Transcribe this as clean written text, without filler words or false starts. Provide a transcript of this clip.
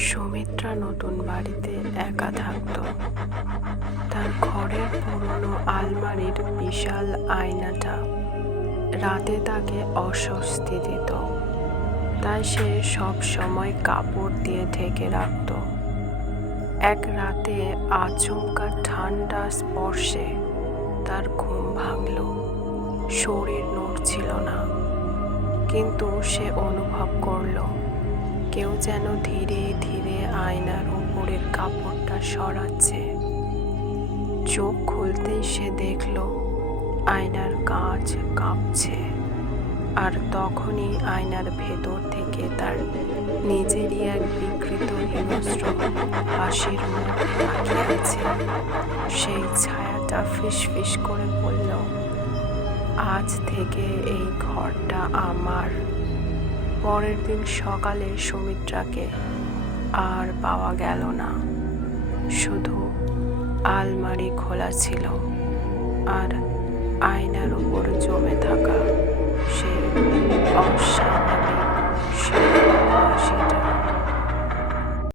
সুমিত্রা নতুন বাড়িতে একা থাকত। তার ঘরের পুরনো আলমারির বিশাল আয়নাটা রাতে তাকে অস্বস্তি দিত, তাই সে সব সময় কাপড় দিয়ে ঢেকে রাখত। এক রাতে আচমকা ঠান্ডা স্পর্শে তার ঘুম ভাঙল। শরীর নড়ছিল না, কিন্তু সে অনুভব করল কেউ যেন ধীরে ধীরে আয়নার উপরের কাপড়টা সরাচ্ছে। চোখ খুলতেই সে দেখল আয়নার কাঁচ কাঁপছে, আর তখনই আয়নার ভেতর থেকে তার নিজেরই এক বিকৃত হিংস্র হাসির মুখ তাকিয়ে আছে। সেই ছায়াটা ফিসফিস করে বলল, আজ থেকে এই ঘরটা আমার। পরের দিন সকালে সুমিত্রাকে আর পাওয়া গেল না। শুধু আলমারি খোলা ছিল, আর আয়নার উপর জমে থাকা সেই অস্বাভাবিক